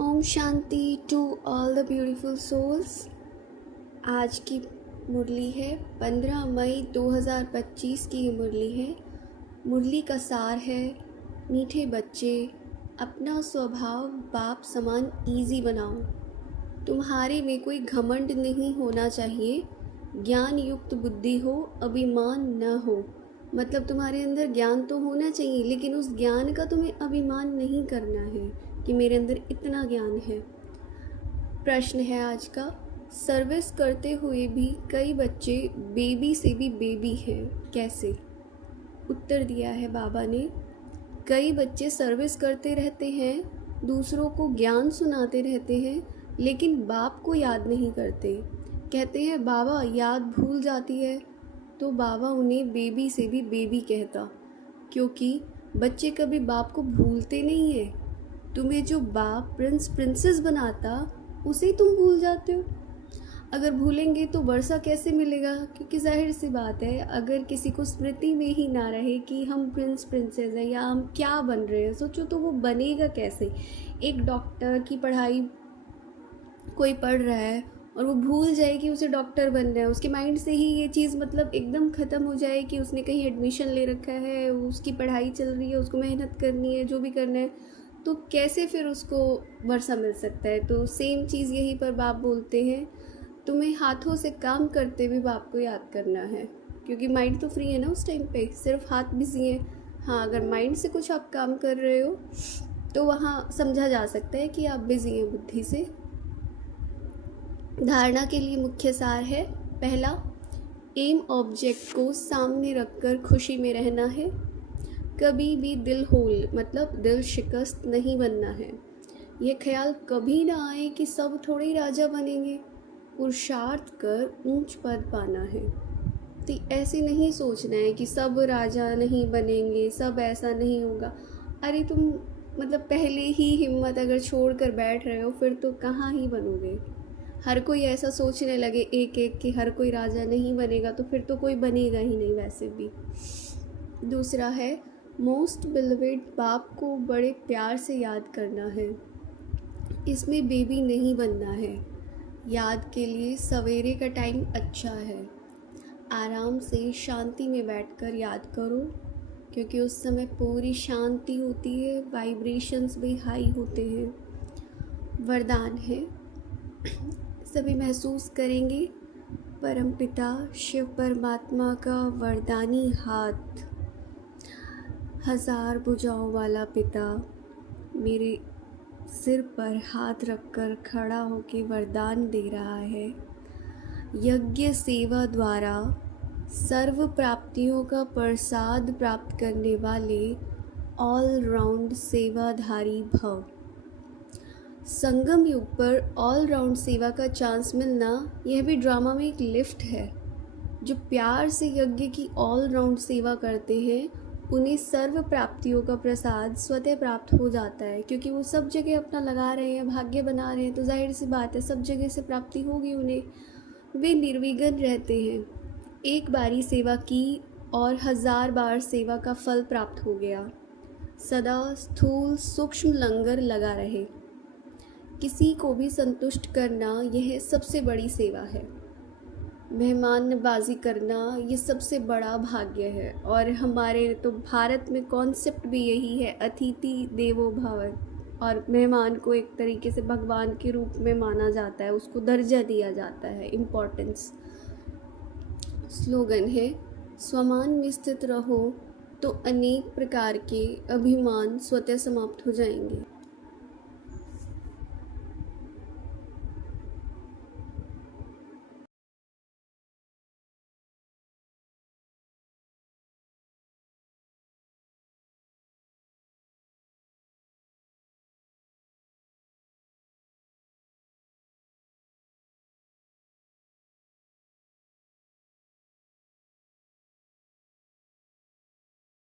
Om Shanti to all the beautiful souls. आज की मुरली है 15 मई 2025 की ये मुरली है। मुरली का सार है, मीठे बच्चे अपना स्वभाव बाप समान ईजी बनाओ। तुम्हारे में कोई घमंड नहीं होना चाहिए, ज्ञान युक्त बुद्धि हो, अभिमान न हो। मतलब तुम्हारे अंदर ज्ञान तो होना चाहिए, लेकिन उस ज्ञान का तुम्हें अभिमान नहीं करना है कि मेरे अंदर इतना ज्ञान है। प्रश्न है आज का, सर्विस करते हुए भी कई बच्चे बेबी से भी बेबी हैं, कैसे? उत्तर दिया है बाबा ने, कई बच्चे सर्विस करते रहते हैं, दूसरों को ज्ञान सुनाते रहते हैं, लेकिन बाप को याद नहीं करते। कहते हैं बाबा याद भूल जाती है, तो बाबा उन्हें बेबी से भी बेबी कहता, क्योंकि बच्चे कभी बाप को भूलते नहीं हैं। तुम्हें जो बाप प्रिंस प्रिंसेस बनाता उसे तुम भूल जाते हो। अगर भूलेंगे तो वर्षा कैसे मिलेगा? क्योंकि जाहिर सी बात है, अगर किसी को स्मृति में ही ना रहे कि हम प्रिंस प्रिंसेस हैं या हम क्या बन रहे हैं, सोचो तो वो बनेगा कैसे? एक डॉक्टर की पढ़ाई कोई पढ़ रहा है और वो भूल जाए कि उसे डॉक्टर बनना है, उसके माइंड से ही ये चीज़ मतलब एकदम ख़त्म हो जाए कि उसने कहीं एडमिशन ले रखा है, उसकी पढ़ाई चल रही है, उसको मेहनत करनी है, जो भी करना है, तो कैसे फिर उसको वर्षा मिल सकता है? तो सेम चीज़ यहीं पर बाप बोलते हैं, तुम्हें हाथों से काम करते हुए बाप को याद करना है, क्योंकि माइंड तो फ्री है ना उस टाइम पे, सिर्फ हाथ बिजी है। हाँ, अगर माइंड से कुछ आप काम कर रहे हो तो वहाँ समझा जा सकता है कि आप बिजी हैं बुद्धि से। धारणा के लिए मुख्य सार है, पहला, एम ऑब्जेक्ट को सामने रखकर खुशी में रहना है। कभी भी दिल होल मतलब दिल शिकस्त नहीं बनना है। यह ख्याल कभी ना आए कि सब थोड़े ही राजा बनेंगे, पुरुषार्थ कर ऊंच पद पाना है। तो ऐसे नहीं सोचना है कि सब राजा नहीं बनेंगे, सब ऐसा नहीं होगा। अरे तुम मतलब पहले ही हिम्मत अगर छोड़ कर बैठ रहे हो, फिर तो कहाँ ही बनोगे। हर कोई ऐसा सोचने लगे एक एक कि हर कोई राजा नहीं बनेगा, तो फिर तो कोई बनेगा ही नहीं वैसे भी। दूसरा है, मोस्ट बिलवेड बाप को बड़े प्यार से याद करना है। इसमें बेबी नहीं बनना है। याद के लिए सवेरे का टाइम अच्छा है। आराम से शांति में बैठकर याद करो, क्योंकि उस समय पूरी शांति होती है, वाइब्रेशंस भी हाई होते हैं। वरदान है, सभी महसूस करेंगे परमपिता शिव परमात्मा का वरदानी हाथ, हजार भुजाओं वाला पिता मेरे सिर पर हाथ रखकर खड़ा होकर वरदान दे रहा है। यज्ञ सेवा द्वारा सर्व प्राप्तियों का प्रसाद प्राप्त करने वाले ऑल राउंड सेवाधारी भव। संगम युग पर ऑल राउंड सेवा का चांस मिलना, यह भी ड्रामा में एक लिफ्ट है। जो प्यार से यज्ञ की ऑल राउंड सेवा करते हैं, उन्हें सर्व प्राप्तियों का प्रसाद स्वतः प्राप्त हो जाता है, क्योंकि वो सब जगह अपना लगा रहे हैं, भाग्य बना रहे हैं, तो जाहिर सी बात है सब जगह से प्राप्ति होगी उन्हें। वे निर्विघ्न रहते हैं। एक बारी सेवा की और 1000 बार सेवा का फल प्राप्त हो गया। सदा स्थूल सूक्ष्म लंगर लगा रहे। किसी को भी संतुष्ट करना यह सबसे बड़ी सेवा है। मेहमानबाजी करना ये सबसे बड़ा भाग्य है। और हमारे तो भारत में कॉन्सेप्ट भी यही है, अतिथि देवो भव, और मेहमान को एक तरीके से भगवान के रूप में माना जाता है, उसको दर्जा दिया जाता है, इम्पोर्टेंस। स्लोगन है, स्वमान में स्थित रहो तो अनेक प्रकार के अभिमान स्वतः समाप्त हो जाएंगे।